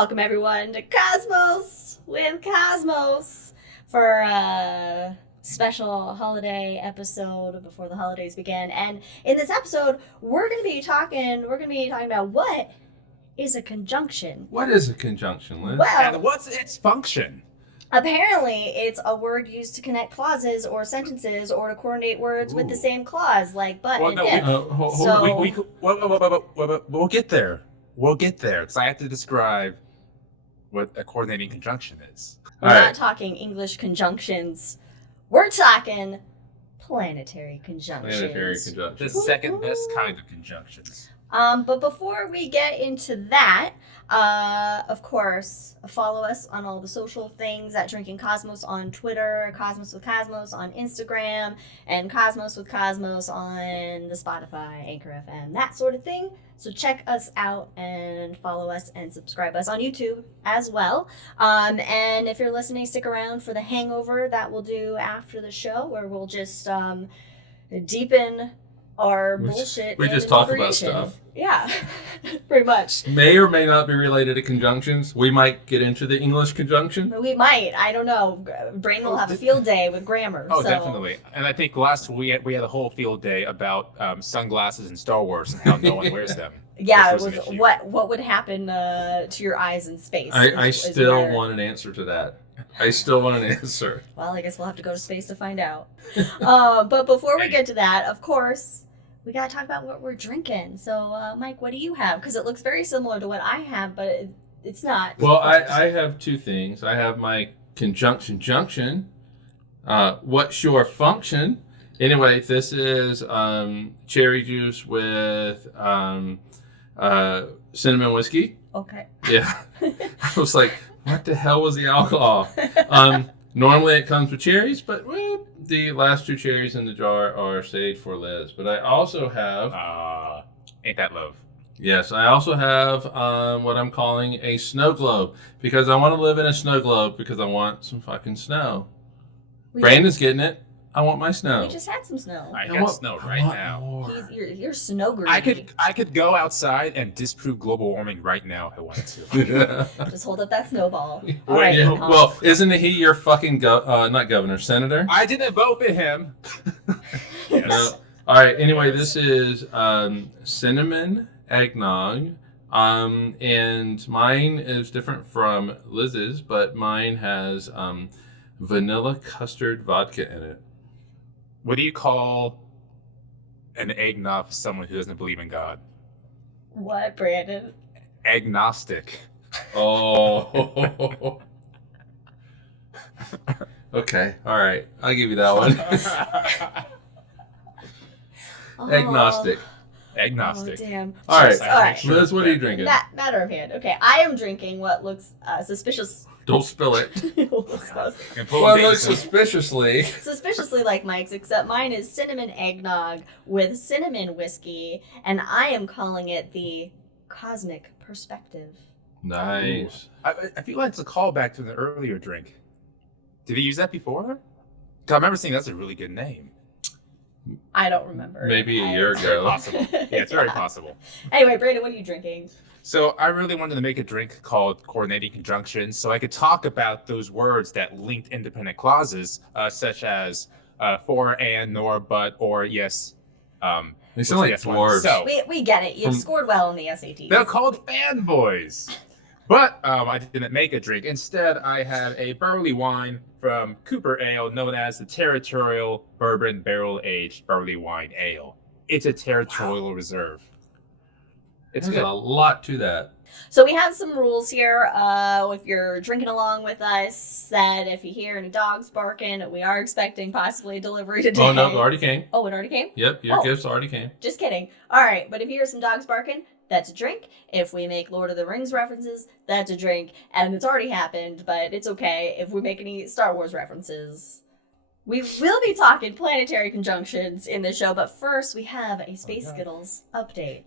Welcome everyone to Cosmos with Cosmos for a special holiday episode before the holidays begin. And in this episode, we're going to be talking about what is a conjunction. What is a conjunction, Liz? Well, and what's its function? Apparently, it's a word used to connect clauses or sentences or to coordinate words with the same clause, like but and if. We'll get there. We'll get there, because I have to describe what a coordinating conjunction is. We're not talking English conjunctions. We're talking planetary conjunctions. The second best kind of conjunctions. But before we get into that, of course, follow us on all the social things at Drinking Cosmos on Twitter, Cosmos with Cosmos on Instagram, and Cosmos with Cosmos on the Spotify, Anchor FM, that sort of thing. So check us out and follow us and subscribe us on YouTube as well. And if you're listening, stick around for the hangover that we'll do after the show, where we'll just deepen our bullshit. We just talk about stuff. Yeah, pretty much. May or may not be related to conjunctions. We might get into the English conjunction. We might. I don't know. Brain will have a field day with grammar. Oh, so. Definitely. And I think last we had a whole field day about sunglasses in Star Wars and how no one wears them. Yeah, it was what would happen to your eyes in space. I still want an answer to that. I still want an answer. Well, I guess we'll have to go to space to find out. But before we get to that, of course, we got to talk about what we're drinking. So, Mike, what do you have? Because it looks very similar to what I have, but it's not. Well, I have two things. I have my conjunction junction. What's your function? Anyway, this is cherry juice with cinnamon whiskey. Okay. Yeah. I was like, what the hell was the alcohol? Normally it comes with cherries, but the last two cherries in the jar are saved for Liz. But I also have... ain't that love? Yes, I also have what I'm calling a snow globe. Because I want to live in a snow globe because I want some fucking snow. Brandon's getting it. I want my snow. We just had some snow. I got snow right now. You're snow greedy. I could go outside and disprove global warming right now if I wanted to. Just hold up that snowball. All right. right. Yeah. Well, isn't he your fucking not governor, senator? I didn't vote for him. Yes. No. All right. Anyway, this is cinnamon eggnog, and mine is different from Liz's, but mine has vanilla custard vodka in it. What do you call an eggnog for someone who doesn't believe in God? What, Brandon? Agnostic. Oh. Okay. All right. I'll give you that one. Agnostic. Agnostic. Oh, damn. All right. All right. Liz, what are you drinking? Matter of hand. Okay, I am drinking what looks suspicious. Don't spill it. Well, it looks suspiciously like Mike's, except mine is cinnamon eggnog with cinnamon whiskey, and I am calling it the Cosmic Perspective. Nice. I feel like it's a callback to the earlier drink. Did he use that before? 'Cause I remember saying that's a really good name. I don't remember. Maybe a year ago. Possible. Yeah, it's very possible. Anyway, Brandon, what are you drinking? So I really wanted to make a drink called Coordinating Conjunctions, so I could talk about those words that linked independent clauses, such as for, and, nor, but, or, yes. They sound like words. So, we get it. You scored well in the SAT. They're called F.A.N.B.O.Y.S. But I didn't make a drink. Instead, I had a barley wine from Cooper Ale known as the Territorial Bourbon Barrel-Aged Barley Wine Ale. It's a territorial reserve. There's a lot to that. So we have some rules here. If you're drinking along with us, that if you hear any dogs barking, we are expecting possibly a delivery today. Oh, no, it already came. Oh, it already came? Yep, your gifts already came. Just kidding. All right, but if you hear some dogs barking, that's a drink. If we make Lord of the Rings references, that's a drink. And it's already happened, but it's okay. If we make any Star Wars references, we will be talking planetary conjunctions in the show. But first, we have a Space Skittles update.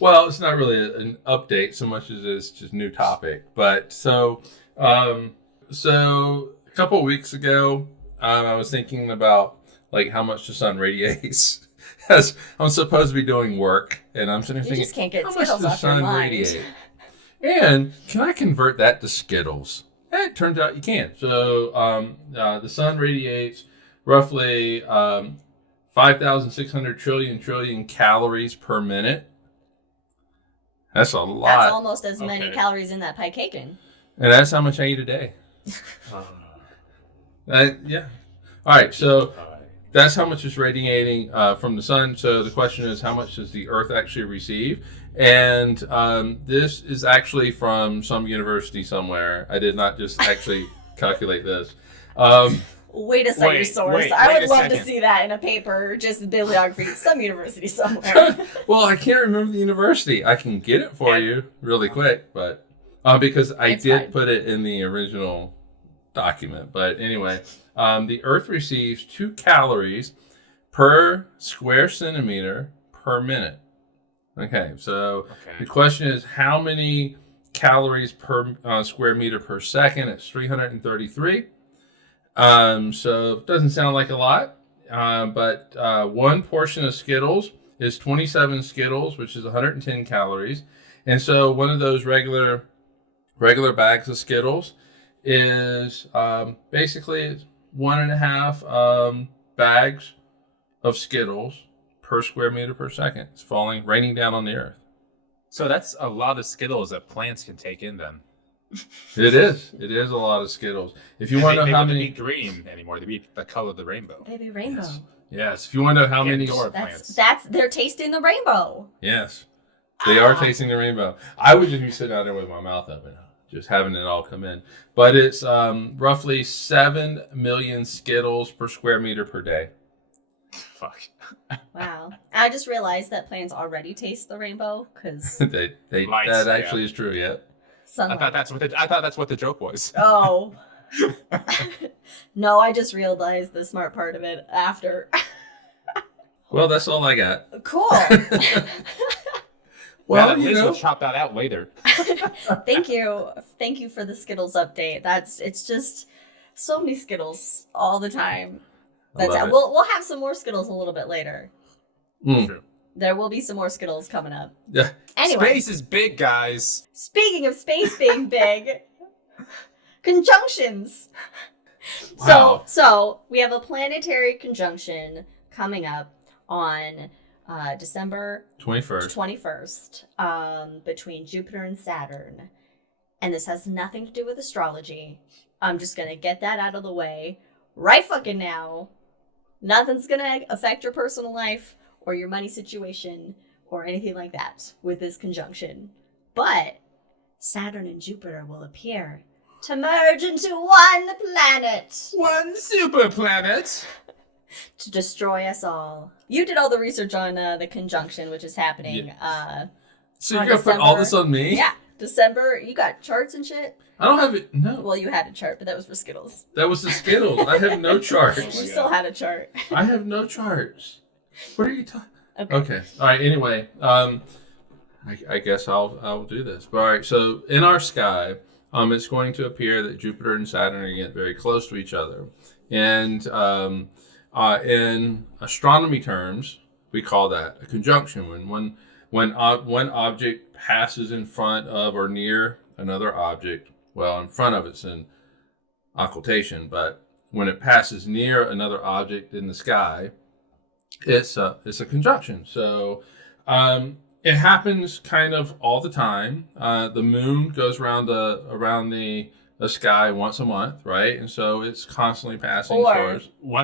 Well, it's not really an update so much as it's just a new topic. But so a couple of weeks ago, I was thinking about like how much the sun radiates. As I'm supposed to be doing work, and I'm sitting there thinking, just can't get how much Skittles does the off your sun mind. radiate? And can I convert that to Skittles? It turns out you can. So the sun radiates roughly 5,600 trillion calories per minute. That's a lot. That's almost as many calories in that pie caking. And that's how much I eat a day. Yeah. All right, so that's how much is radiating from the sun. So the question is, how much does the Earth actually receive? And this is actually from some university somewhere. I did not just actually calculate this. Way to cite your source. I would love to see that in a paper, just bibliography, some university somewhere. Well, I can't remember the university. I can get it for you really quick, but because I did put it in the original document. But anyway, the Earth receives 2 calories per square centimeter per minute. Okay, so the question is, how many calories per square meter per second? It's 333. So it doesn't sound like a lot, but one portion of Skittles is 27 Skittles, which is 110 calories. And so one of those regular bags of Skittles is basically 1.5 bags of Skittles per square meter per second. It's raining down on the Earth. So that's a lot of Skittles that plants can take in then. It is a lot of Skittles. If you want to know how many be green anymore, they be the color of the rainbow. They be rainbow. Yes. If you want to know how many that's they're tasting the rainbow. Yes. They are tasting the rainbow. I would just be sitting out there with my mouth open, just having it all come in. But it's roughly 7 million Skittles per square meter per day. Fuck. Wow. I just realized that plants already taste the rainbow because that actually is true, yeah. I thought that's what the joke was. Oh. No, I just realized the smart part of it after. Well, that's all I got. Cool. Well, at least we'll chop that out later. Thank you for the Skittles update. It's just so many Skittles all the time. We'll have some more Skittles a little bit later. True. There will be some more Skittles coming up. Yeah. Anyway, space is big, guys. Speaking of space being big, conjunctions. Wow. So we have a planetary conjunction coming up on December 21st between Jupiter and Saturn. And this has nothing to do with astrology. I'm just going to get that out of the way right fucking now. Nothing's going to affect your personal life or your money situation or anything like that with this conjunction. But Saturn and Jupiter will appear to merge into one planet. One super planet. To destroy us all. You did all the research on the conjunction, which is happening. Yeah. So you're going to put all this on me? Yeah. December. You got charts and shit? I don't have it. No. Well, you had a chart, but that was for Skittles. That was the Skittles. I have no charts. You still had a chart. I have no charts. What are you talking? Okay. All right. Anyway, I guess I'll do this. But, all right. So in our sky, it's going to appear that Jupiter and Saturn are getting very close to each other, and in astronomy terms, we call that a conjunction. When one object passes in front of or near another object. Well, in front of it's in occultation, but when it passes near another object in the sky, it's a conjunction. So it happens kind of all the time. The moon goes around the sky once a month, right? And so it's constantly passing stars. Go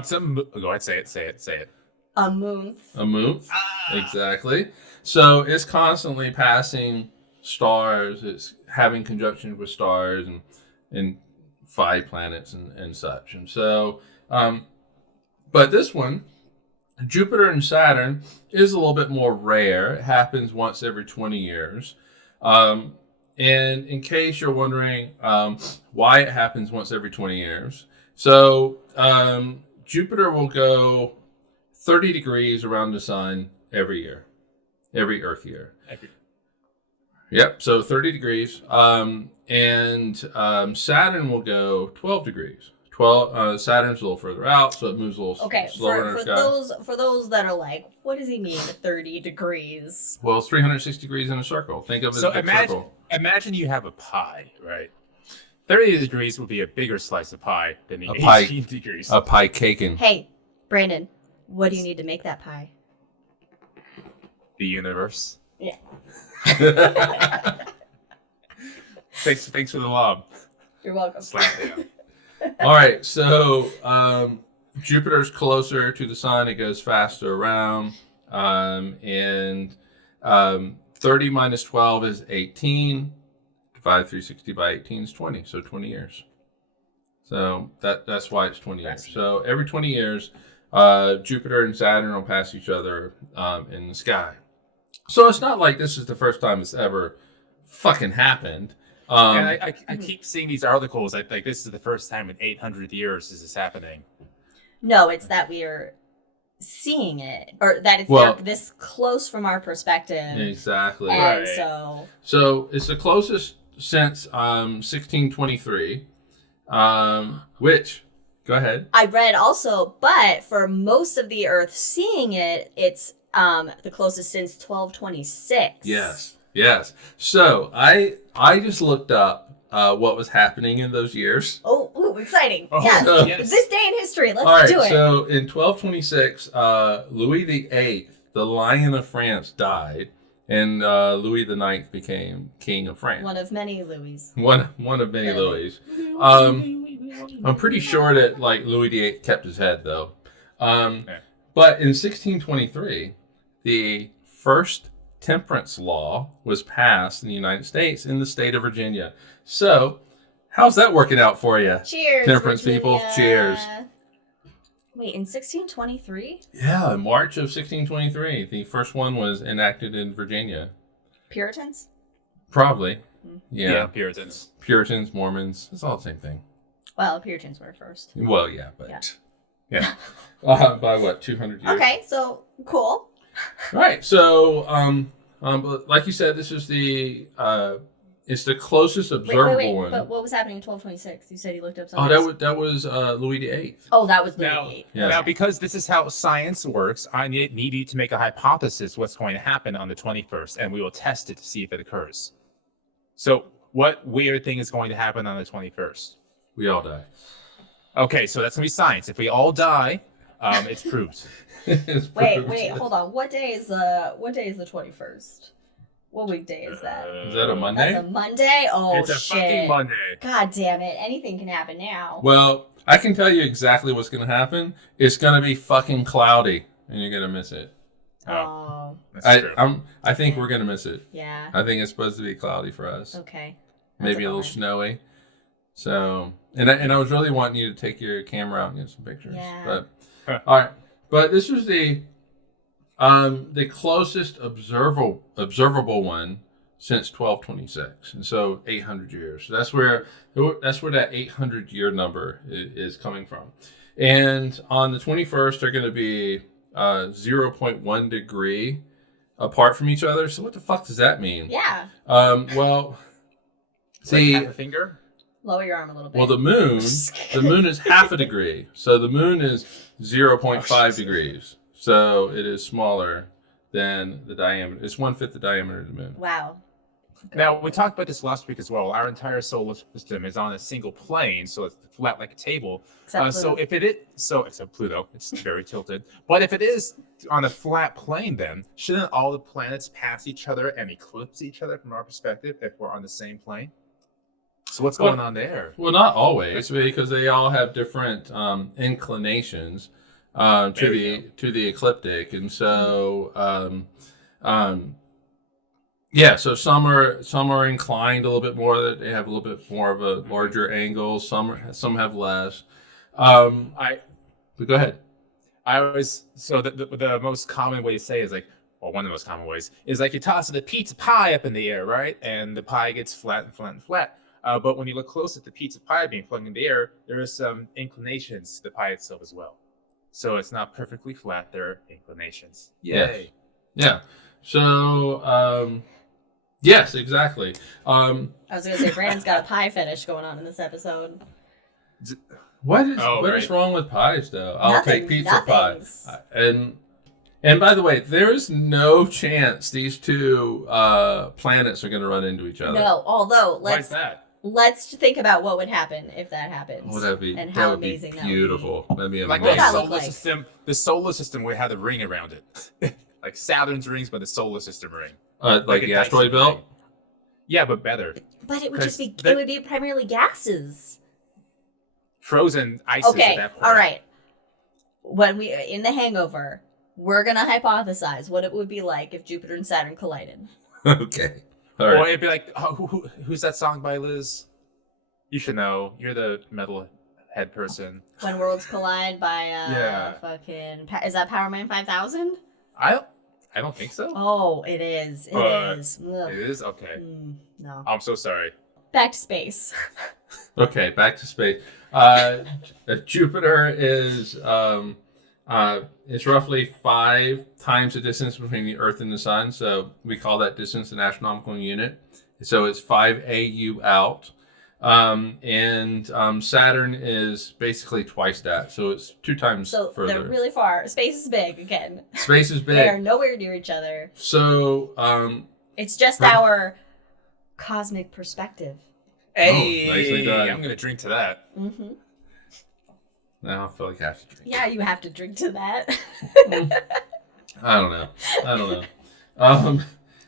ahead, say it. A month. A month, exactly. So it's constantly passing stars. It's having conjunctions with stars and 5 planets and such. And so, but this one, Jupiter and Saturn, is a little bit more rare. It happens once every 20 years. And in case you're wondering why it happens once every 20 years, so Jupiter will go 30 degrees around the sun every year, every Earth year. Yep, so 30 degrees. And Saturn will go 12 degrees. Saturn's a little further out, so it moves a little slower in our sky. For those that are like, what does he mean 30 degrees? Well, it's 360 degrees in a circle. Think of it as a circle. imagine you have a pie, right? 30 degrees would be a bigger slice of pie than the A pie- 18 degrees. A pie caking. Hey, Brandon, what do you need to make that pie? The universe. Yeah. Thanks for the lob. You're welcome. Slap down. All right, so Jupiter's closer to the sun. It goes faster around. And 30 minus 12 is 18. Divide 360 by 18 is 20. So 20 years. So that's why it's 20 years. So every 20 years, Jupiter and Saturn will pass each other in the sky. So it's not like this is the first time it's ever fucking happened. And I keep seeing these articles like this is the first time in 800 years this is happening. No, it's that we are seeing it, or that it's Well, this close from our perspective. Exactly. And Right. so it's the closest since 1623, which, go ahead. I read also, but for most of the Earth seeing it, it's the closest since 1226. Yes. So I just looked up what was happening in those years. Oh, ooh, exciting. Oh, Yeah. so- yes. This day in history. Let's All right, do it. so in 1226, Louis VIII, the Lion of France, died, and Louis IX became King of France. One of many Louis. One of many Louis. I'm pretty sure that Louis VIII kept his head though. But in 1623, the first temperance law was passed in the United States in the state of Virginia. So, how's that working out for you? Cheers, Temperance Virginia. people, cheers. Wait, in 1623? Yeah, in March of 1623, the first one was enacted in Virginia. Puritans? Probably. Yeah. Puritans. Puritans, Mormons, it's all the same thing. Well, Puritans were first. Well, yeah, but Yeah. by what, 200 years? Okay, so cool. Right. So, but like you said, this is it's the closest observable Wait. one. But what was happening in 1226? You said you looked up Oh, something. that was Louis VIII. Oh, that was Louis Now, VIII. Yeah. now, because this is how science works, I need you to make a hypothesis what's going to happen on the 21st, and we will test it to see if it occurs. So, what weird thing is going to happen on the 21st? We all die. Okay, so that's going to be science. If we all die, it's proved. It's Wait, proved. hold on. What day is the 21st? What weekday is that? Is that a Monday? That's a Monday? Oh, It's a shit. fucking Monday. God damn it. Anything can happen now. Well, I can tell you exactly what's going to happen. It's going to be fucking cloudy, and you're going to miss it. Oh, That's true. I think we're going to miss it. yeah. I think it's supposed to be cloudy for us. Okay. Maybe a little snowy. So, and I was really wanting you to take your camera out and get some pictures. Yeah. But all right. But this was the closest observable one since 1226, and so 800 years. So that's where that 800 year number is coming from. And on the 21st, they're going to be 0.1 degree apart from each other. So what the fuck does that mean? Yeah. Well, It's like half a finger? Lower your arm a little bit. well, the moon is half a degree. So the moon is 0.5 degrees. So it is smaller than the diameter. It's 1/5 the diameter of the moon. Wow. Now, we talked about this last week as well. Our entire solar system is on a single plane, so it's flat like a table. Except So Pluto. if it is, except Pluto, it's very tilted. But if it is on a flat plane, then shouldn't all the planets pass each other and eclipse each other from our perspective if we're on the same plane? So what's going on there? Well, not always, because they all have different inclinations to the ecliptic, and so so some are inclined a little bit more, that they have a little bit more of a larger angle. Some have less. But go ahead. I always, so the most common way to say is like, well, one of the most common ways is like you toss the pizza pie up in the air, right? And the pie gets flat and flat and flat. But when you look close at the pizza pie being flung in the air, there are some inclinations to the pie itself as well. So it's not perfectly flat. There are inclinations. Yay. Yeah. So, yes, exactly. I was going to say, Brandon's got a pie fetish going on in this episode. What is wrong with pies, though? I'll take pizza pie. Nothing's. And by the way, there is no chance these two planets are going to run into each other. No, although Why is that? let's think about what would happen if that happens. Oh, that'd be and how that would amazing be that would be. beautiful. That'd be Like amazing. What the would that solar look like? system. The solar system would have a ring around it, like Saturn's rings, but the solar system ring. Like a the asteroid Dyson belt. ring. Yeah, but better. But it would 'Cause just be the- it would be primarily gases. Frozen ice at Okay, that point. all right. When we in The Hangover, we're gonna hypothesize what it would be like if Jupiter and Saturn collided. Okay. All Or right. it'd be like, oh, who's that song by Liz? You should know. You're the metal head person. When Worlds Collide by Yeah. fucking is that Power Man 5000? I don't think so. Oh, it is. It is. Ugh. It is okay. No. I'm so sorry. Back to space. Okay. Back to space. Jupiter is it's roughly 5 times the distance between the Earth and the Sun, so we call that distance an astronomical unit. So it's 5 AU out. Saturn is basically twice that, so it's 2 times So further. they're really far. Space is big again. Space is They are big. nowhere near each other. So It's just Right. our cosmic perspective. Hey, nicely done. I'm gonna drink to that. Mm-hmm. now I feel like I have to drink. Yeah, you have to drink to that. I don't know.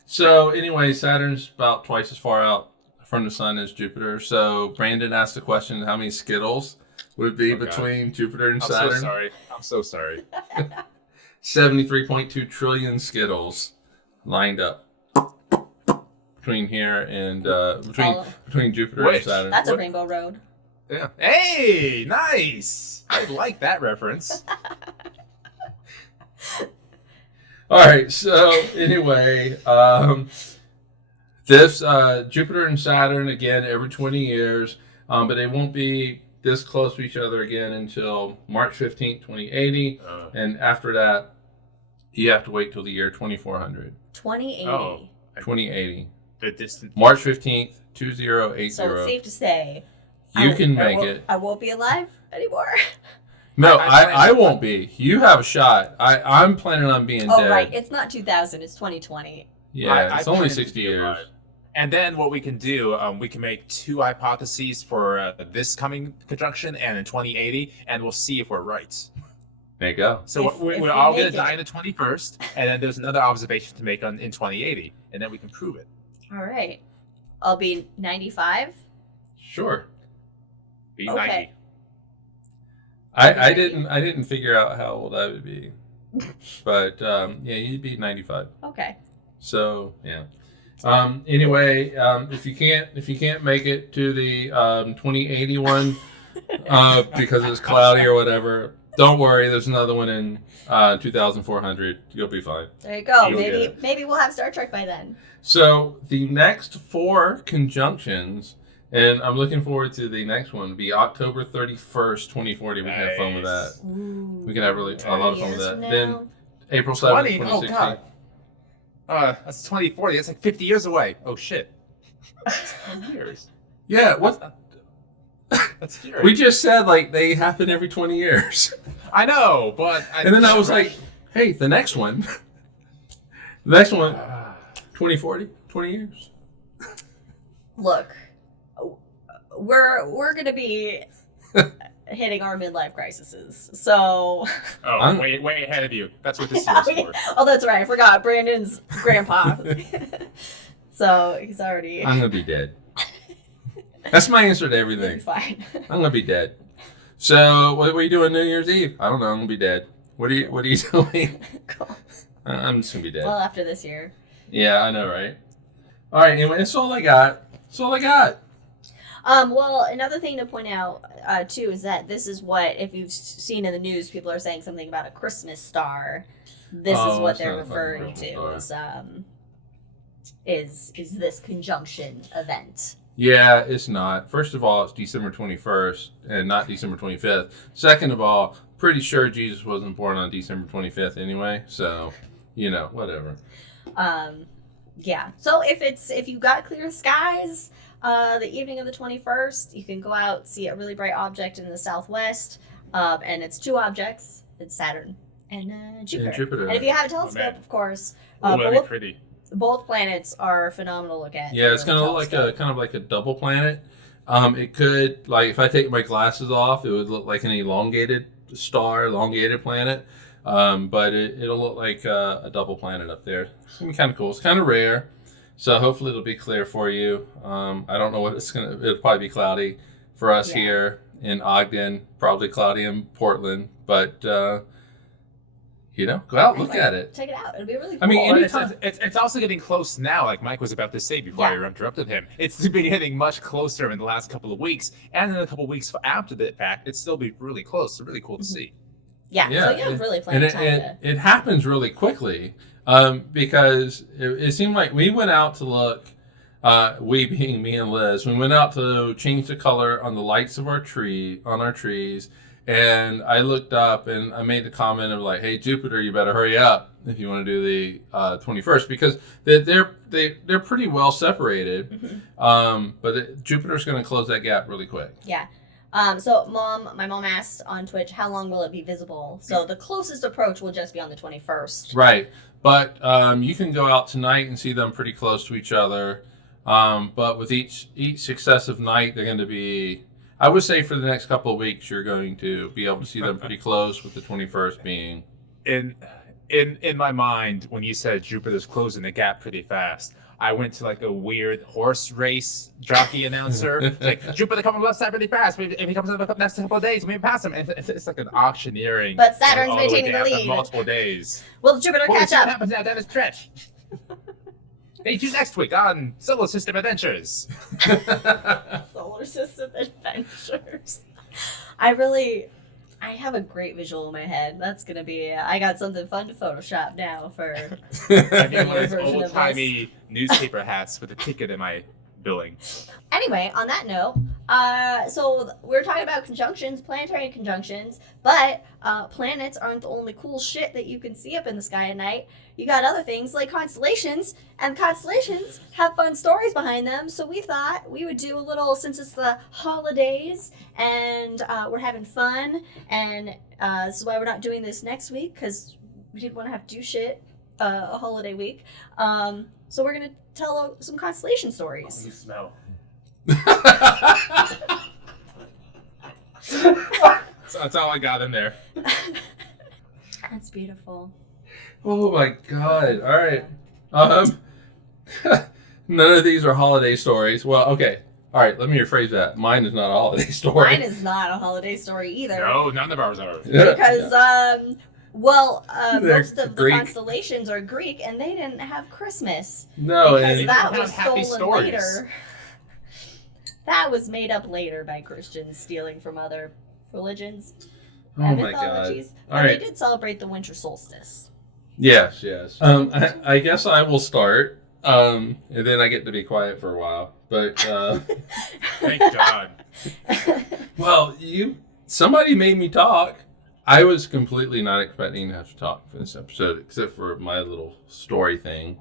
So anyway, Saturn's about twice as far out from the sun as Jupiter. So Brandon asked the question, how many Skittles would it be Okay. between Jupiter and I'm Saturn? so sorry. I'm so sorry. 73.2 trillion Skittles lined up between here and between Jupiter and Which? Saturn. That's a What? rainbow road. Yeah. Hey, nice. I like that reference. All right. So anyway, this Jupiter and Saturn again every 20 years, but they won't be this close to each other again until March 15th, 2080, and after that, you have to wait till the year 2400. 2080. Oh. 2080. The distance. March 15th, 2080. So it's safe to say You can I make won't- it. I won't be alive anymore. No, I- I won't be. You have a shot. I'm planning on being Oh, dead. right. It's not 2000. It's 2020. Yeah, it's only plan to 60 be years. alive. And then what we can do, we can make 2 hypotheses for this coming conjunction and in 2080, and we'll see if we're right. There you go. So If we're we all make going to die it. on the 21st, and then there's another observation to make in 2080, and then we can prove it. All right. I'll be 95. Sure. Be Okay. 90. I didn't figure out how old I would be, but yeah, you'd be 95. Okay. So yeah. Anyway, if you can't make it to the 2081 because it's cloudy or whatever, don't worry. There's another one in 2400. You'll be fine. There you go. You'll get Maybe we'll have Star Trek by then. So the next 4 conjunctions, and I'm looking forward to the next one, be October 31st, 2040. We can have fun with that. Ooh. We can have really a lot of fun with that. Then April 7th, 20? Oh, 2016. God. That's 2040. That's like 50 years away. Oh, shit. That's 10 years. Yeah, what? That's scary. We just said like they happen every 20 years. I know, but... And then I was like, hey, the next one, 2040, 20 years. Look, we're gonna be hitting our midlife crises. So, Oh, way ahead of you. That's what this year's for. oh, that's right. I forgot. Brandon's grandpa. So he's already. I'm going to be dead. That's my answer to everything. He's fine. I'm going to be dead. So what are you doing New Year's Eve? I don't know. I'm going to be dead. What are you doing? Cool. I'm just going to be dead. Well, after this year. Yeah, I know, right? All right, anyway, that's all I got. Well, another thing to point out too is that this is what, if you've seen in the news, people are saying something about a Christmas star. This is what it's they're not a fucking referring Christmas to is this conjunction event. Yeah, it's not. First of all, it's December 21st and not December 25th. Second of all, pretty sure Jesus wasn't born on December 25th anyway. So, whatever. Yeah. So if you got clear skies, the evening of the 21st, you can go out, see a really bright object in the southwest, and it's 2 objects. It's Saturn and Jupiter. Jupiter. And if you have a telescope, man. of course, That'd be pretty. both planets are phenomenal to look at. Yeah, it's gonna look like a kind of like a double planet. It could, like, if I take my glasses off, it would look like an elongated star, elongated planet. But it'll look like a double planet up there. It's gonna be kind of cool. It's kind of rare, so hopefully it'll be clear for you. I don't know what it's gonna. It'll probably be cloudy for us here in Ogden. Probably cloudy in Portland, but. Go out, look at it. Check it out. It'll be really cool. I mean, It's also getting close now, like Mike was about to say before I interrupted him. It's been getting much closer in the last couple of weeks, and in a couple of weeks after the fact, it's still be really close. So really cool to see. Yeah, so you have really plenty of time. It happens really quickly because it seemed like we went out to look, we being me and Liz, we went out to change the color on the lights of our trees. And I looked up and I made the comment of like, "Hey Jupiter, you better hurry up if you want to do the 21st," because they're pretty well separated. But Jupiter's going to close that gap really quick. Yeah. So my mom asked on Twitch, how long will it be visible? So the closest approach will just be on the 21st. Right. But you can go out tonight and see them pretty close to each other. But with each successive night, they're going to be. I would say for the next couple of weeks, you're going to be able to see them pretty close, with the 21st being. In my mind, when you said Jupiter's closing the gap pretty fast, I went to like a weird horse race jockey announcer. Like, Jupiter coming left side really fast. If he comes in the next couple of days, we may pass him. And it's like an auctioneering. But Saturn's maintaining the lead. Multiple days. Will Jupiter catch up? What happens now down the stretch? Day 2 next week on Solar System Adventures. Solar System Adventures. I have a great visual in my head. That's going to be, I got something fun to Photoshop now for I need one of those old-timey newspaper hats with a ticket in my billing. Anyway, on that note, so we're talking about conjunctions, planetary conjunctions, but planets aren't the only cool shit that you can see up in the sky at night. You got other things like constellations, and constellations have fun stories behind them, so we thought we would do a little, since it's the holidays, and we're having fun, and this is why we're not doing this next week, because we didn't want to have to do shit a holiday week. So we're going to tell some constellation stories. Let me smell. That's all I got in there. That's beautiful. Oh my god. All right. None of these are holiday stories. Well, okay. All right, let me rephrase that. Mine is not a holiday story. Mine is not a holiday story either. No, none of ours are. Because, most of the Greek. constellations are Greek, and they didn't have Christmas. No, because and that was happy stolen stories. later. That was made up later by Christians stealing from other religions oh and my god. mythologies. All But right. they did celebrate the winter solstice. Yes. I guess I will start, and then I get to be quiet for a while. But Thank God. well, somebody made me talk. I was completely not expecting to have to talk for this episode, except for my little story thing.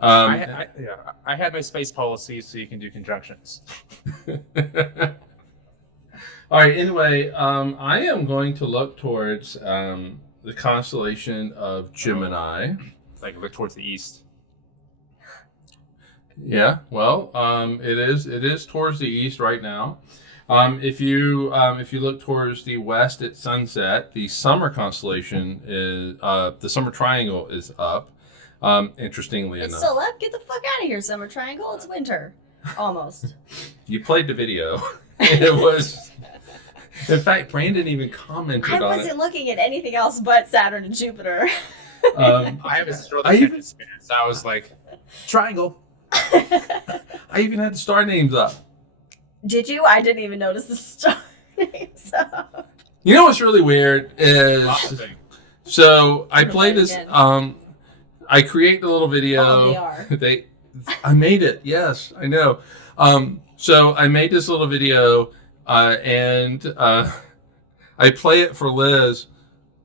I had my space policy, so you can do conjunctions. All right. Anyway, I am going to look towards the constellation of Gemini. Like look towards the east. Yeah. Well, it is towards the east right now. If you look towards the west at sunset, the summer constellation is the summer triangle is up. Interestingly It's enough, still up? Get the fuck out of here, Summer Triangle. It's winter. Almost. you played the video. It was. In fact, Brandon even commented I on it. wasn't looking at anything else but Saturn and Jupiter. I have a stroke I even- so I was like, triangle. I even had the star names up. Did you? I didn't even notice the star names up. You know what's really weird is Lots of things. so I Gonna play play this. again. I create the little video. Oh, they are. I made it. Yes, I know. So I made this little video, and I play it for Liz,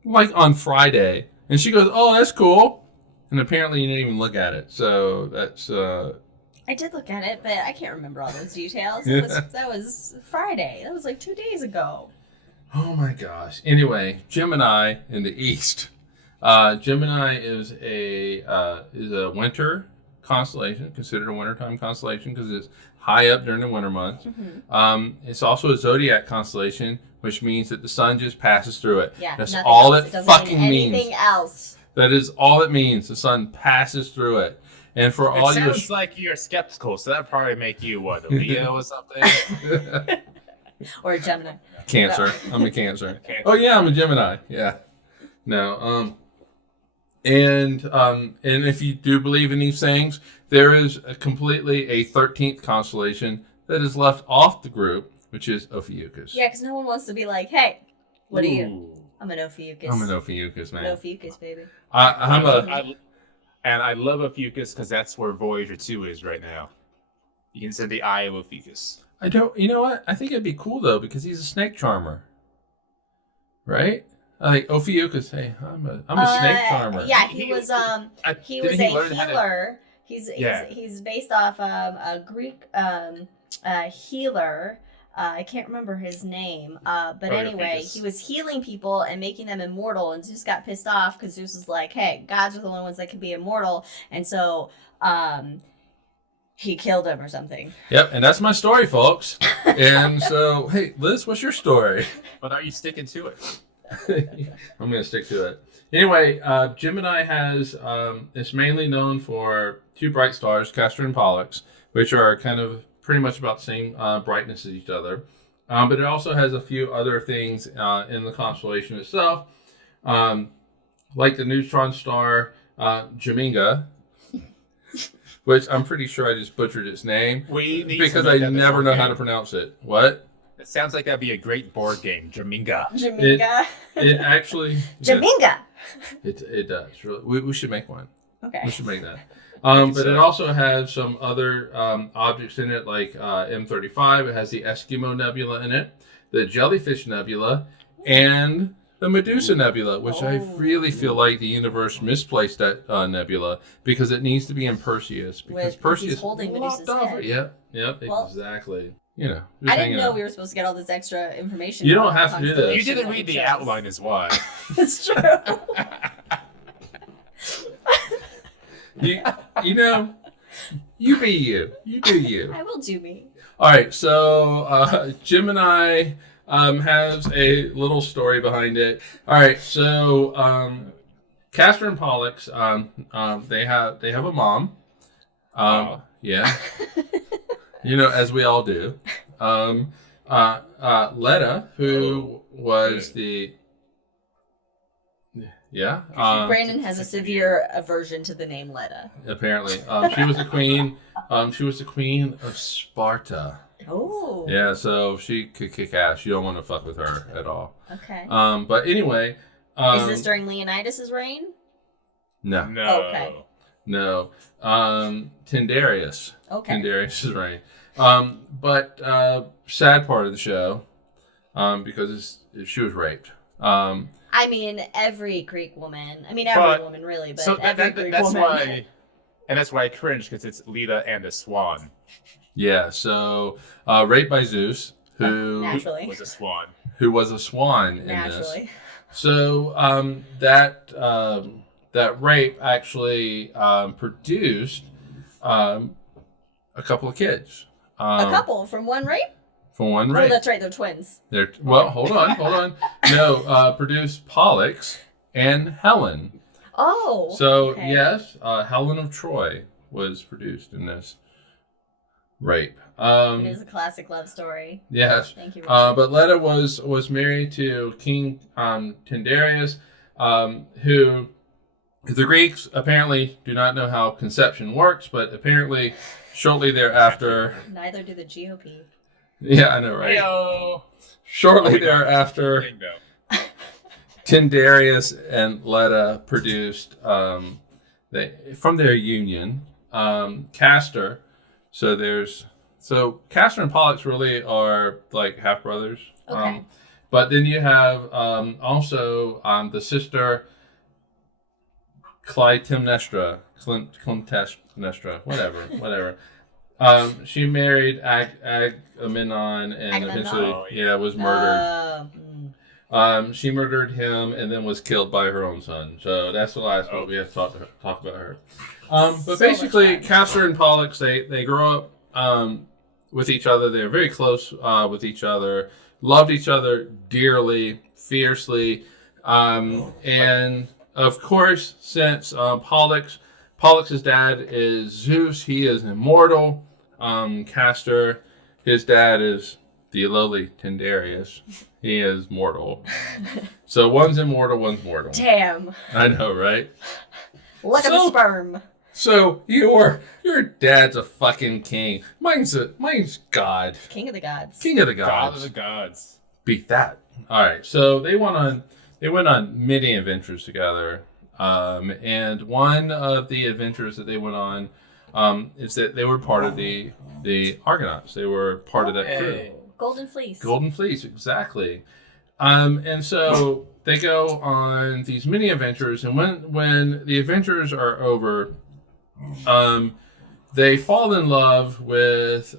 like on Friday, and she goes, "Oh, that's cool," and apparently you didn't even look at it. So that's. I did look at it, but I can't remember all those details. That was Friday. That was like 2 days ago. Oh my gosh. Anyway, Gemini in the east. Gemini is a winter constellation, considered a wintertime constellation because it's high up during the winter months. It's also a zodiac constellation, which means that the sun just passes through it. Yeah, that's nothing all else. it doesn't fucking mean means. anything else. That is all it means. The sun passes through it. And for all you, sounds like you're skeptical, so that'd probably make you what, a Leo or something? Or a Gemini. Cancer. I'm a Cancer. Oh yeah, I'm a Gemini. Yeah. No. And if you do believe in these things, there is completely a 13th constellation that is left off the group, which is Ophiuchus. Yeah, because no one wants to be like, hey, what are you? I'm an Ophiuchus. I'm an Ophiuchus, man. An Ophiuchus, baby. And I love Ophiuchus because that's where Voyager 2 is right now. You can send the Eye of Ophiuchus. I don't. You know what? I think it'd be cool though because he's a snake charmer, right? Like Ophiuchus. Hey, I'm a snake charmer. Yeah, he was a healer. He's based off of a Greek healer. I can't remember his name, but anyway, he was healing people and making them immortal, and Zeus got pissed off because Zeus was like, hey, gods are the only ones that can be immortal, and so he killed him or something. Yep, and that's my story, folks. And so, hey, Liz, what's your story? But are you sticking to it? I'm going to stick to it. Anyway, Gemini is mainly known for two bright stars, Castor and Pollux, which are kind of pretty much about the same brightness as each other. But it also has a few other things in the constellation itself, like the neutron star Jaminga, which I'm pretty sure I just butchered its name because I never know how to pronounce it. What? It sounds like that'd be a great board game, Jaminga. Jaminga. It actually... Jaminga! It does. Really. We should make one. Okay. We should make that. But it also has some other objects in it, like M35. It has the Eskimo Nebula in it, the Jellyfish Nebula, and the Medusa Nebula, which I really feel like the universe misplaced that nebula because it needs to be in Perseus. Because Perseus he's holding Medusa's head. Yep, Well, exactly. You know, I didn't know we were supposed to get all this extra information. You don't have to do this. You didn't read the outline is why. It's true. You know, you be you. You do you. I will do me. All right, so Gemini has a little story behind it. All right, so Castor and Pollux, they have a mom. Yeah. You know, as we all do. Letta, who was the... Yeah. Brandon has a severe aversion to the name Letta. Apparently. She was the queen. She was the queen of Sparta. Oh. Yeah, so she could kick ass. You don't want to fuck with her at all. Okay. But anyway... is this during Leonidas' reign? No. No. Okay. No. Tyndareus. Okay. Tyndareus' reign. But sad part of the show, because she was raped. I mean, every Greek woman. I mean, every woman really, but so every Greek that's woman. Why, and that's why I cringe because it's Leda and the Swan. Yeah. So raped by Zeus, who Naturally was a swan. Who was a swan in Naturally. this. So that rape actually produced a couple of kids. A couple from one rape? From one rape. Oh, that's right. They're twins. Hold on. No, produced Pollux and Helen. Oh. So, okay. yes, Helen of Troy was produced in this rape. It is a classic love story. Yes. Thank you, Richard. But Letta was married to King Tyndareus, who the Greeks apparently do not know how conception works, but apparently shortly thereafter... Neither do the GOP. Yeah, I know, right? Heyo. Shortly thereafter, Tyndareus and Letta produced, from their union, Castor. So Castor and Pollux really are like half brothers. Okay. But then you have also the sister Clytemnestra, whatever. She married Agamemnon and eventually, was murdered. She murdered him and then was killed by her own son. So that's the last one we have to talk about her. But basically, Castor and Pollux, they grow up with each other. They're very close with each other, loved each other dearly, fiercely. And of course, since Pollux's dad is Zeus, he is immortal. Castor, his dad is the lowly Tyndareus. He is mortal. So one's immortal, one's mortal. Damn. I know, right? Look at the sperm. So your dad's a fucking king. Mine's God. King of the gods. King of the gods. God of the gods. Beat that. All right. So they went on many adventures together. And one of the adventures that they went on is that they were part of the Argonauts. They were part of that crew. Golden Fleece. Golden Fleece, exactly. And so they go on these mini adventures, and when the adventures are over, they fall in love with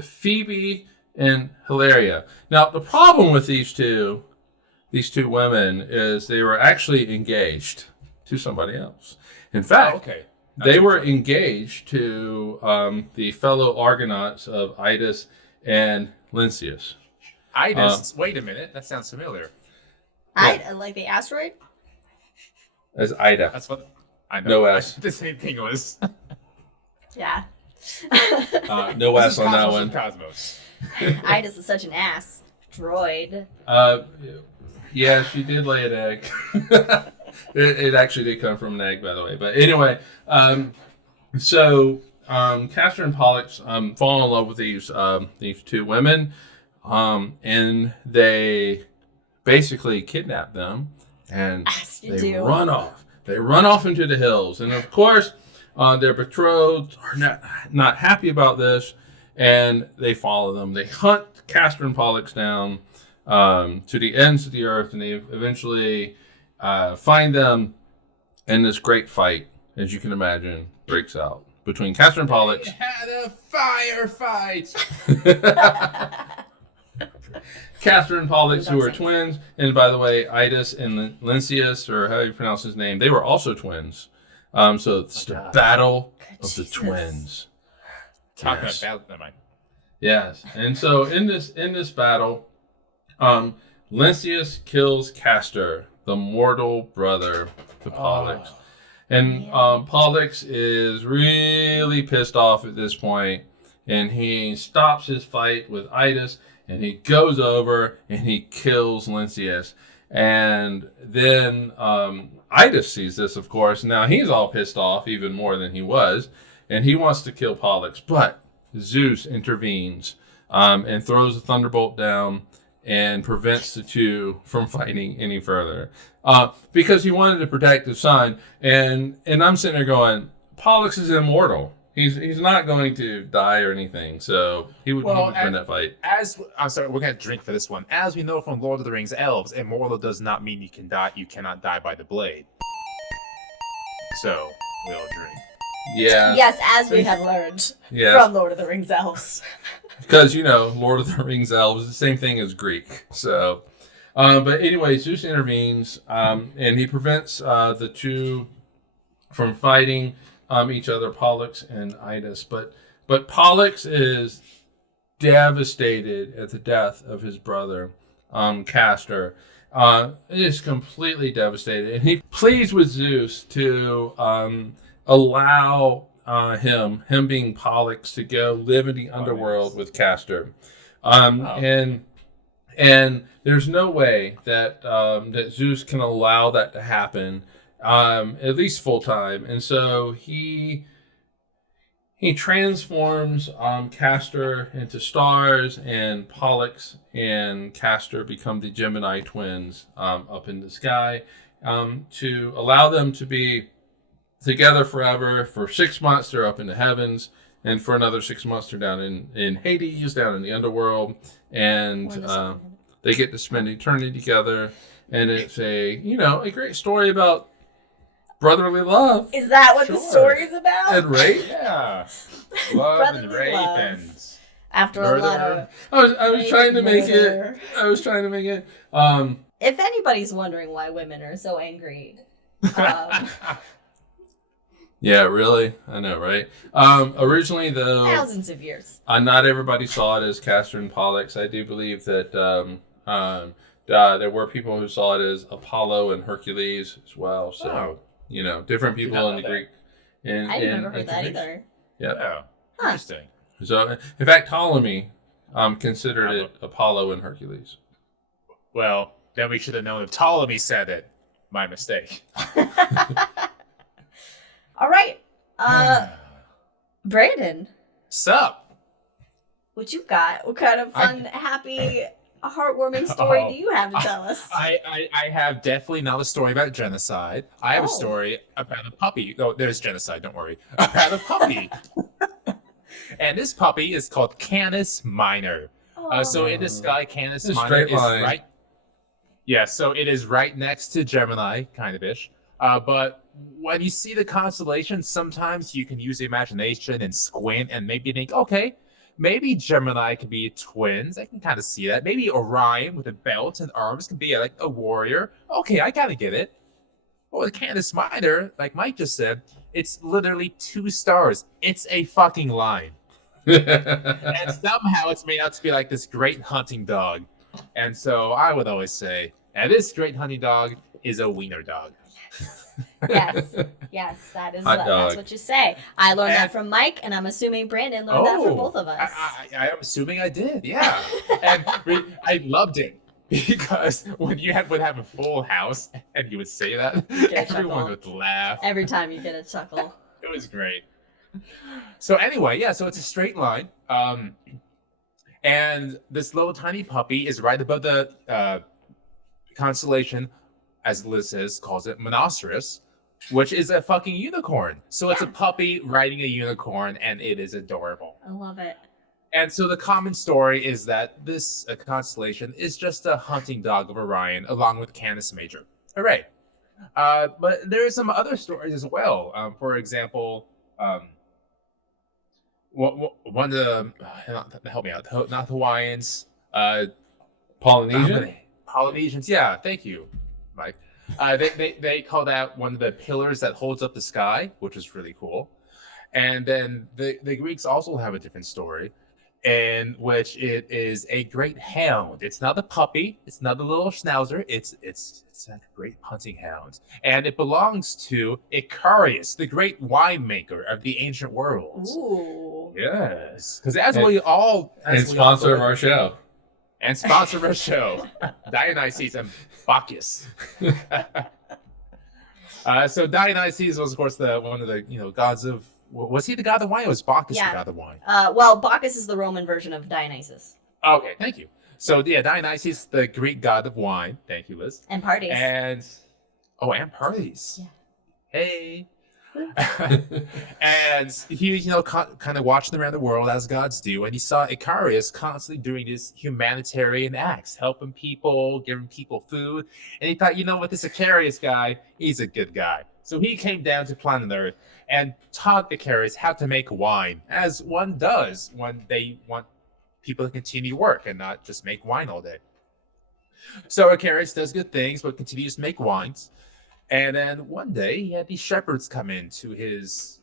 Phoebe and Hilaria. Now, the problem with these two women is they were actually engaged to somebody else. In fact, they were engaged to the fellow Argonauts of Idas and Lynceus. Idas? Wait a minute. That sounds familiar. Like the asteroid? As Ida. That's what I know. No S. The same thing was. Yeah. No S on that one. Cosmos. Idas is such an ass. Droid. Yeah, she did lay an egg. It actually did come from an egg, by the way. But anyway, so Castor and Pollux fall in love with these two women, and they basically kidnap them, and they run off. They run off into the hills, and of course, their betrothed are not happy about this, and they follow them. They hunt Castor and Pollux down to the ends of the earth, and they eventually find them, and this great fight, as you can imagine, breaks out between Castor and Pollux. They had a firefight. Castor and Pollux, who are twins, and by the way, Idas and Lynceus, or how you pronounce his name, they were also twins. So it's the battle of the twins. Talking about battle, never mind. Yes, and so in this battle, Lynceus kills Castor, the mortal brother to Pollux. And Pollux is really pissed off at this point, and he stops his fight with Idas, and he goes over and he kills Lynceus. And then Idas sees this, of course. Now he's all pissed off, even more than he was, and he wants to kill Pollux. But Zeus intervenes and throws a thunderbolt down and prevents the two from fighting any further. Because he wanted to protect his son. And I'm sitting there going, Pollux is immortal. He's not going to die or anything. So he would win that fight. I'm sorry, we're going to drink for this one. As we know from Lord of the Rings elves, immortal does not mean you can die. You cannot die by the blade. So, we'll drink. Yeah. Yes, as we have learned from Lord of the Rings elves. Because, Lord of the Rings elves, the same thing as Greek. So, but anyway, Zeus intervenes, and he prevents the two from fighting each other, Pollux and Idas. But Pollux is devastated at the death of his brother, Castor. He is completely devastated. And he pleads with Zeus to allow him being Pollux, to go live in the underworld with Castor. And there's no way that that Zeus can allow that to happen, at least full time. And so he transforms Castor into stars, and Pollux and Castor become the Gemini twins up in the sky, to allow them to be together forever. For 6 months, they're up in the heavens, and for another 6 months, they're down in Hades, down in the underworld, and they get to spend eternity together. And it's a great story about brotherly love. Is that what the story is about? And rape? Yeah. Love and Brotherly rape love. and After a lot of I was trying to make it. I was trying to make it. If anybody's wondering why women are so angry, yeah, really, I know, right? Originally, though, thousands of years. Not everybody saw it as Castor and Pollux. I do believe that there were people who saw it as Apollo and Hercules as well. So different people in the Greek. I never heard that either. Yeah. Oh, interesting. So, in fact, Ptolemy considered it Apollo and Hercules. Well, then we should have known if Ptolemy said it. My mistake. All right. Brandon. Sup? What you got? What kind of fun, happy, heartwarming story do you have to tell us? I have definitely not a story about genocide. I have a story about a puppy. No, there's genocide, don't worry. About a puppy. And this puppy is called Canis Minor. So in the sky, Canis Minor is right. Yeah, so it is right next to Gemini, kind of ish. But when you see the constellation, sometimes you can use the imagination and squint and maybe think, okay, maybe Gemini could be twins. I can kind of see that. Maybe Orion with a belt and arms can be like a warrior. Okay, I kind of get it. Well, the Canis Minor, like Mike just said, it's literally 2 stars. It's a fucking line. And somehow it's made out to be like this great hunting dog. And so I would always say, and this great hunting dog is a wiener dog. Yes, that's what you say. I learned that from Mike, and I'm assuming Brandon learned that from both of us. I'm assuming I did, yeah. And I loved it because when you would have a full house and you would say that, everyone would laugh. Every time you get a chuckle. It was great. So anyway, so it's a straight line. And this little tiny puppy is right above the constellation, as Liz says, calls it Monoceros, which is a fucking unicorn. So it's a puppy riding a unicorn, and it is adorable. I love it. And so the common story is that this constellation is just a hunting dog of Orion, along with Canis Major. Hooray. But there are some other stories as well. For example, one of the help me out, not Hawaiians, Polynesians. Yeah, thank you, Mike. They call that one of the pillars that holds up the sky, which is really cool. And then the Greeks also have a different story, in which it is a great hound. It's not a puppy. It's not a little schnauzer. It's a great hunting hound, and it belongs to Icarius, the great winemaker of the ancient world. Ooh. Yes, because sponsor of our show. And sponsor our show, Dionysus and Bacchus. So Dionysus was, of course, one of the gods of. Was he the god of wine, or was Bacchus the god of wine? Well, Bacchus is the Roman version of Dionysus. Okay, thank you. So Dionysus, the Greek god of wine. Thank you, Liz. And parties. And parties. Yeah. Hey. And he, kind of watched around the world as gods do, and he saw Icarius constantly doing these humanitarian acts, helping people, giving people food, and he thought, what, this Icarius guy, he's a good guy. So he came down to planet Earth and taught Icarius how to make wine, as one does when they want people to continue work and not just make wine all day. So Icarius does good things, but continues to make wines. And then one day, he had these shepherds come into his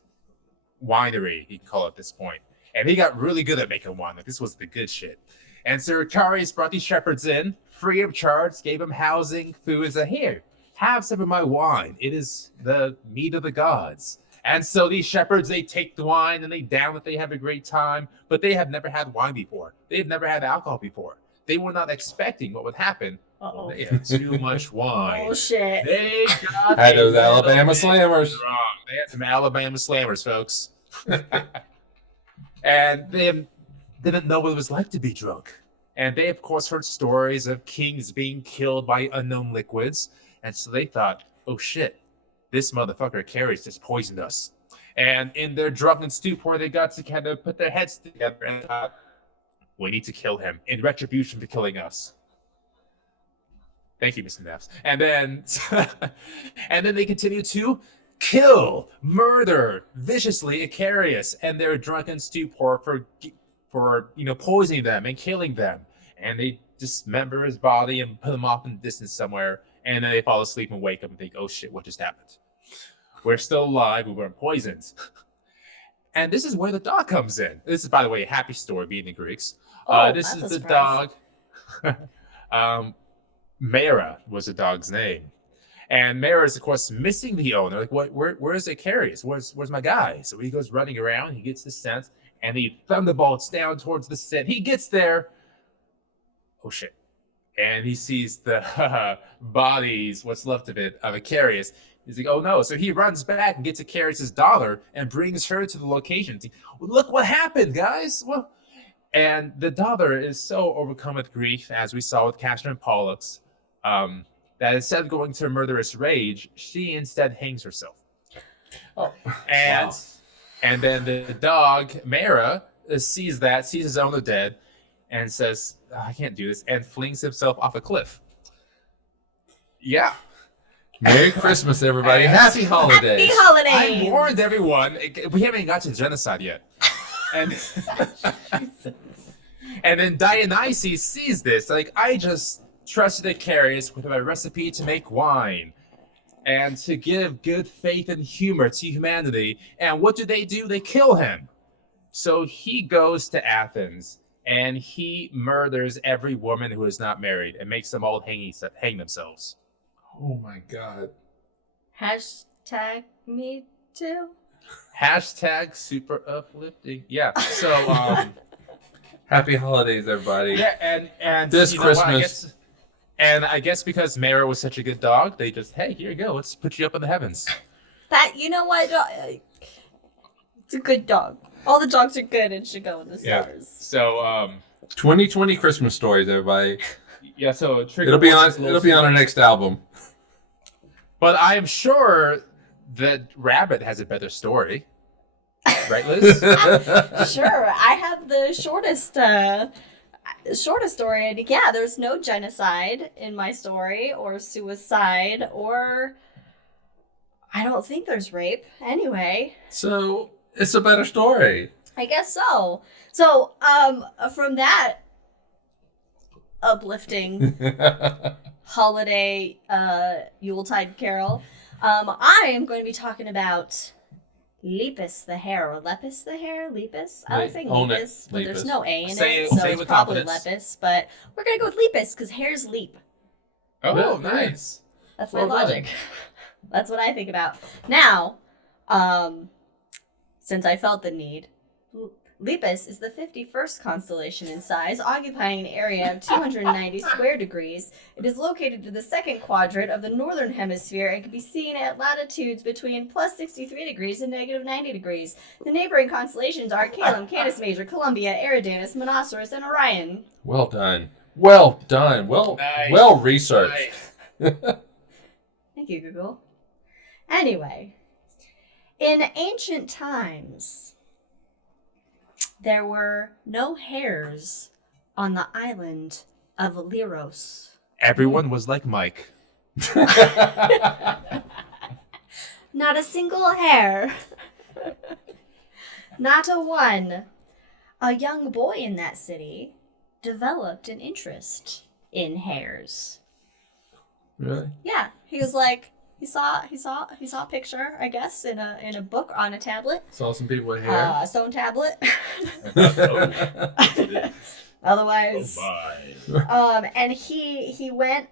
winery, you can call it at this point. And he got really good at making wine. Like, this was the good shit. And so Icarius brought these shepherds in, free of charge, gave them housing, food, and said, here, have some of my wine. It is the meat of the gods. And so these shepherds, they take the wine and they down it. They have a great time, but they have never had wine before. They've never had alcohol before. They were not expecting what would happen. Well, they had too much wine. Oh, shit. They got had those Alabama slammers. Wrong. They had some Alabama slammers, folks. And they didn't know what it was like to be drunk. And they, of course, heard stories of kings being killed by unknown liquids. And so they thought, oh, shit, this motherfucker Icarius just poisoned us. And in their drunken stupor, they got to kind of put their heads together and thought, we need to kill him in retribution for killing us. Thank you, Mr. Neffs. And then they continue to kill, murder viciously Icarius and their drunken stupor for poisoning them and killing them, and they dismember his body and put him off in the distance somewhere, and then they fall asleep and wake up and think, oh shit, what just happened? We're still alive, we weren't poisoned. And this is where the dog comes in. This is, by the way, a happy story, being the Greeks. This is the dog. Mera was the dog's name. And Mera is, of course, missing the owner. Like, where's Icarius? Where's my guy? So he goes running around, he gets the scent, and he thunderbolts down towards the scent. He gets there. Oh, shit. And he sees the bodies, what's left of it, of Icarius. He's like, oh no. So he runs back and gets Icarius' daughter and brings her to the location. Look what happened, guys. Well, and the daughter is so overcome with grief, as we saw with Catherine Pollux, that instead of going to a murderous rage, she instead hangs herself. Oh, and wow. And then the dog, Mera, sees his owner dead, and says, oh, I can't do this, and flings himself off a cliff. Yeah. Merry Christmas, everybody. Happy holidays. Happy holidays. I warned everyone. We haven't even got to genocide yet. And and then Dionysus sees this. Like, I just trusted Icarius with my recipe to make wine and to give good faith and humor to humanity. And what do? They kill him. So he goes to Athens and he murders every woman who is not married and makes them all hang themselves. Oh my God. Hashtag me too. Hashtag super uplifting. Yeah. So Happy holidays, everybody. yeah, and This you know what, Christmas. I guess because Mera was such a good dog, they just, hey, here you go, let's put you up in the heavens. That, you know what? It's a good dog. All the dogs are good and should go in the stars. So 2020 Christmas stories, everybody. yeah, so It'll be on our next album. But I am sure that Rabbit has a better story. Right, Liz? Sure, I have the shortest story. And yeah, there's no genocide in my story, or suicide, or I don't think there's rape. Anyway. So it's a better story. I guess so. So, from that uplifting holiday Yuletide carol, I am going to be talking about Lepus the hare, or Lepus the hare, Lepus. I like saying Own it. Lepus, but there's Lepus. no A in Say it, it- so say it it's with probably confidence. Lepus. But we're gonna go with Lepus because hares leap. Oh, Well, nice. That's my Well done. logic. That's what I think about. Now, since I felt the need, Lepus is the 51st constellation in size, occupying an area of 290 square degrees. It is located in the second quadrant of the northern hemisphere and can be seen at latitudes between plus 63 degrees and negative 90 degrees. The neighboring constellations are Calum, Canis Major, Columbia, Eridanus, Monoceros, and Orion. Well done. Well done. Nice. Well researched. Thank you, Google. Anyway, in ancient times, there were no hares on the island of Leros. Everyone was like Mike. Not a single hare. Not a one. A young boy in that city developed an interest in hares. Really? Yeah, he was like, he saw a picture, I guess, in a book on a tablet. Saw some people with hair. A stone tablet. Oh Otherwise, my. and he went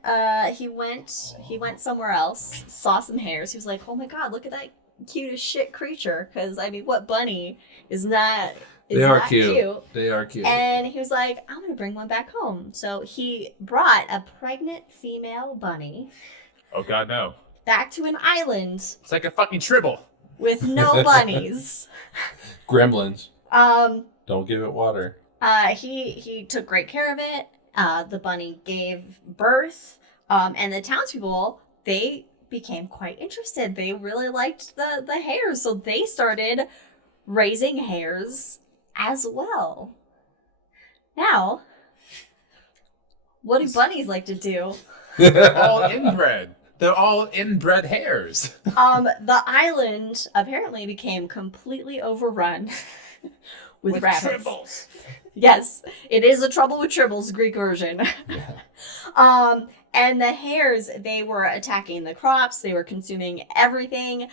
somewhere else, saw some hares. He was like, oh my God, look at that cute as shit creature. Because I mean, what bunny is not? They are cute. They are cute. And he was like, I'm gonna bring one back home. So he brought a pregnant female bunny Oh God, no. back to an island It's like a fucking tribble. with no bunnies. Gremlins. Don't give it water. He took great care of it. The bunny gave birth. And the townspeople, they became quite interested. They really liked the hares, so they started raising hares as well. Now, what do bunnies like to do? All inbred. They're all inbred hares. The island apparently became completely overrun with rabbits. Tribbles. Yes, it is a Trouble with Tribbles Greek version. Yeah. And the hares, they were attacking the crops. They were consuming everything.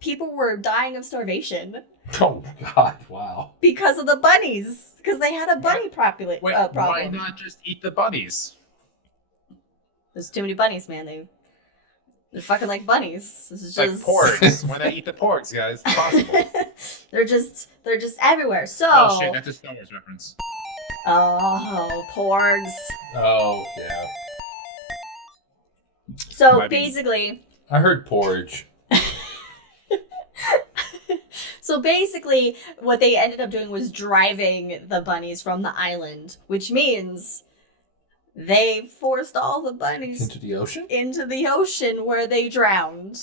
People were dying of starvation. Oh God! Wow. Because of the bunnies. Because they had a bunny problem. Why not just eat the bunnies? There's too many bunnies, man. They're fucking like bunnies. This is Like just porgs. Why not eat the porgs, guys? It's possible. they're just everywhere. So Oh shit, that's a Star Wars reference. oh, porgs. Oh yeah. So Might be. basically, I heard porridge. what they ended up doing was driving the bunnies from the island, which means they forced all the bunnies Into the ocean? into the ocean where they drowned.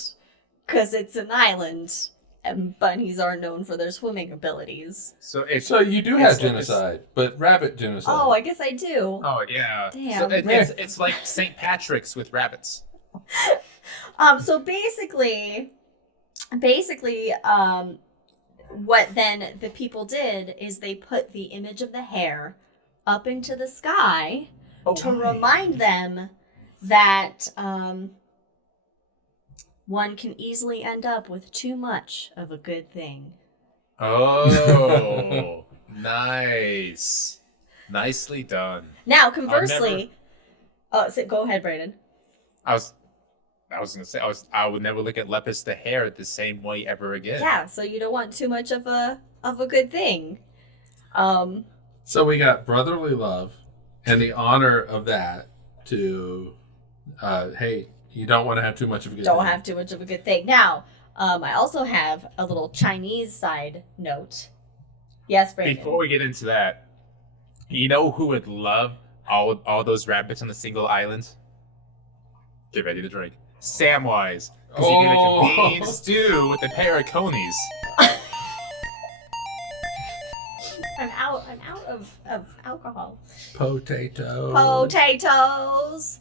Because it's an island, and bunnies are known for their swimming abilities. So it's So you do have It's like genocide, but rabbit genocide. Oh, I guess I do. oh yeah. Damn. So it's like St. Patrick's with rabbits. So basically, what then the people did is they put the image of the hare up into the sky to remind them that one can easily end up with too much of a good thing. Oh, nice. Nicely done. Now, conversely, go ahead, Brayden. I was gonna say I would never look at Lepus the hare the same way ever again. Yeah, so you don't want too much of a good thing. So we got brotherly love and the honor of that to, hey, you don't want to have too much of a good thing. Don't have too much of a good thing. Now, I also have a little Chinese side note. Yes, Brayden. Before we get into that, you know who would love all those rabbits on a single island? Get ready to drink. Samwise. Because he can make a mean stew with a pair of conies. I'm out of alcohol. Potato. Potatoes.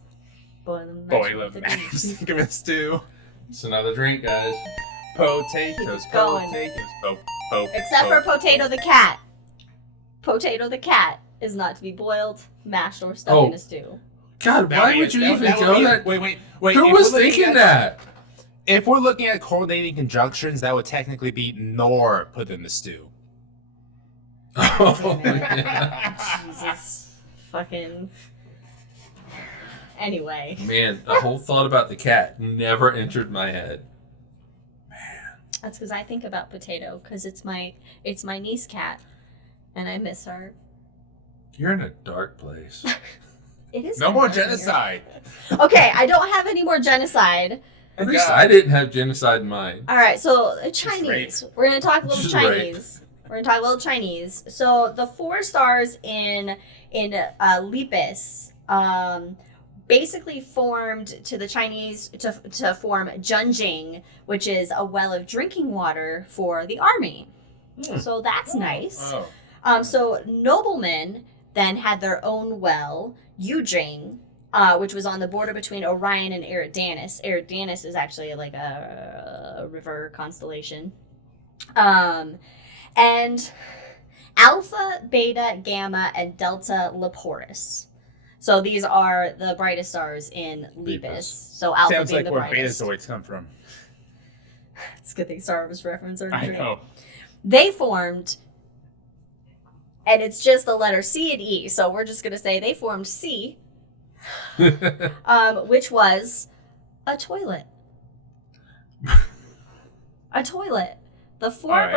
Boil of mass. Give me a stew. It's another drink, guys. Potatoes. Keep going. Potatoes. Except for Potato the cat. Potato the cat is not to be boiled, mashed, or stuffed in a stew. God, why would you even go that? Wait. Who was thinking that? If we're looking at coordinating conjunctions, that would technically be nor put in the stew. Oh, yeah. Jesus. Fucking. Anyway. Man, the whole thought about the cat never entered my head. That's because I think about Potato, because it's my niece cat, and I miss her. You're in a dark place. It is. No more genocide. Okay, I don't have any more genocide. At least I didn't have genocide in mind. All right, so Chinese. We're gonna talk a little Just Chinese. We're gonna talk a little Chinese. So the 4 stars in Lepus basically formed to the Chinese to form Junjing, which is a well of drinking water for the army. So that's nice. Oh. So noblemen then had their own well, Yujing, which was on the border between Orion and Eridanus. Eridanus is actually like a river constellation. And Alpha, Beta, Gamma, and Delta Leporis. So these are the brightest stars in Lepus. So Alpha Sounds being like the where brightest. Betazoids come from. It's a good thing Star Wars reference. I know. They formed, and it's just the letter C and E, so we're just going to say they formed C, which was a toilet. A toilet. The four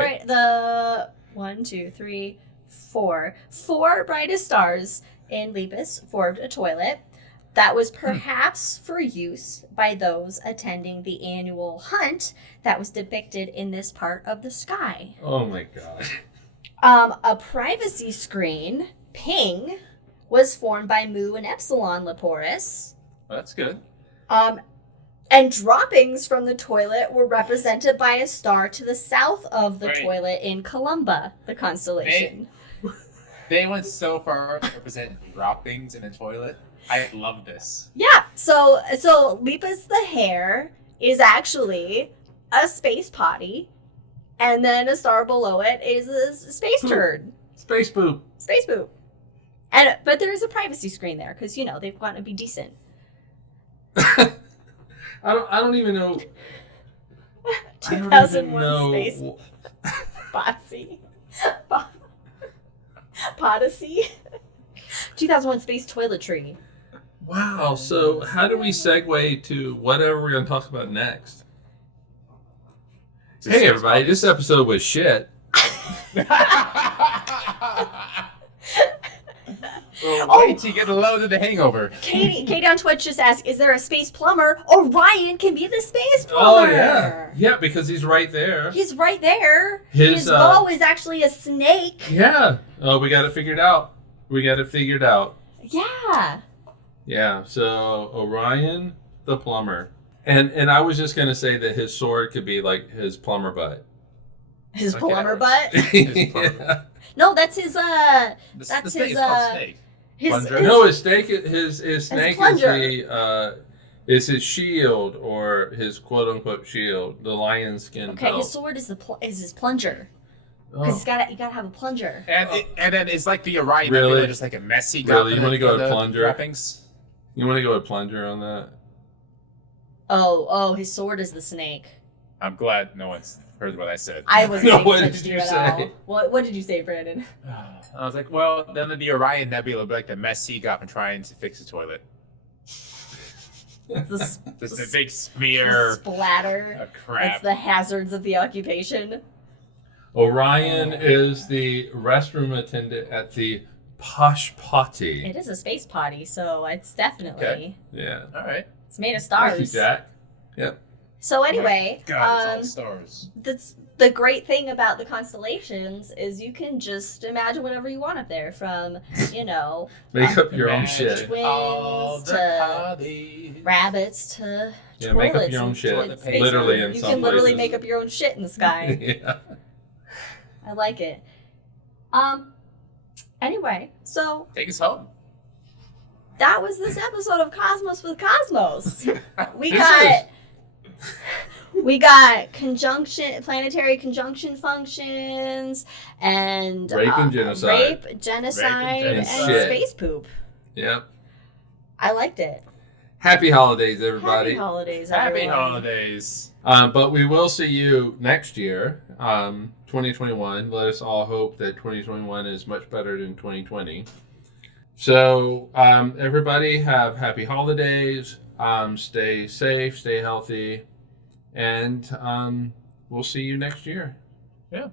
brightest stars in Lepus formed a toilet that was perhaps for use by those attending the annual hunt that was depicted in this part of the sky. Oh my god. A privacy screen, ping, was formed by Mu and Epsilon Leporis. Well, that's good. And droppings from the toilet were represented by a star to the south of the toilet in Columba, the constellation. They went so far to represent droppings in a toilet. I love this. Yeah, so Lepus the hare is actually a space potty, and then a star below it is a space turd. Space poop. Space poop. But there is a privacy screen there because, you know, they've wanted to be decent. I don't even know. 2001 Space Podsy. Podacy. 2001 Space Toiletry. Wow. So how do we segue to whatever we're going to talk about next? Hey, everybody. This episode was shit. Wait till you get a load of the hangover. Katie on Twitch just asked, is there a space plumber? Orion can be the space plumber. Oh, yeah. Yeah, because he's right there. He's right there. His bow is actually a snake. Yeah. Oh, we got it figured out. Yeah. Yeah, so Orion the plumber. And I was just going to say that his sword could be like his plumber butt. His plumber butt? Yeah. No, that's his The snake is called snake. No, his snake is plunger. is his shield or his quote unquote shield, the lion skin. Okay, belt. his sword is his plunger. Because you gotta have a plunger. And then it's like the Orion, really, just like a messy. Really, you want to go with plunger? Wrappings? You want to go with plunger on that? Oh, his sword is the snake. I'm glad no one's heard what I said. I wasn't. No, what did you say? What did you say, Brandon? I was like, well, then the Orion Nebula would be like the mess he got from trying to fix the toilet. Just a big smear. The splatter. Of crap. It's the hazards of the occupation. Orion is the restroom attendant at the Posh Potty. It is a space potty, so it's definitely. Okay. Yeah. All right. It's made of stars. Thank you, Jack. Yep. So anyway, God, it's all stars. The great thing about the constellations is you can just imagine whatever you want up there, from, you know, Make up your own shit. twins to rabbits to Yeah, make up your own shit. Literally in you some can literally places. make up your own shit in the sky. Yeah. I like it. Anyway, so Take us home. that was this episode of Cosmos with Cosmos. We got planetary conjunction functions, and Rape and genocide. Rape, genocide, and and shit. space poop. Yep. I liked it. Happy holidays, everybody. Happy holidays, Happy everyone. holidays. But we will see you next year, 2021. Let us all hope that 2021 is much better than 2020. So, everybody have happy holidays. Stay safe, stay healthy, and we'll see you next year. Yeah.